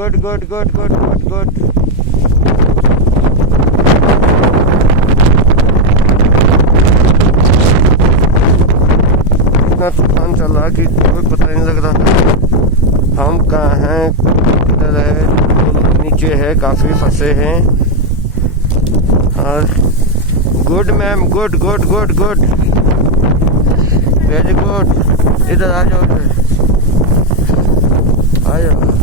Good good good good good good. इतना तूफान चल रहा कि कोई पता नहीं लग रहा हम कहाँ हैं, किधर है। लोग नीचे है, काफी फंसे हैं। और good ma'am, good good good good, very good. इधर आ जाओ, आ जाओ।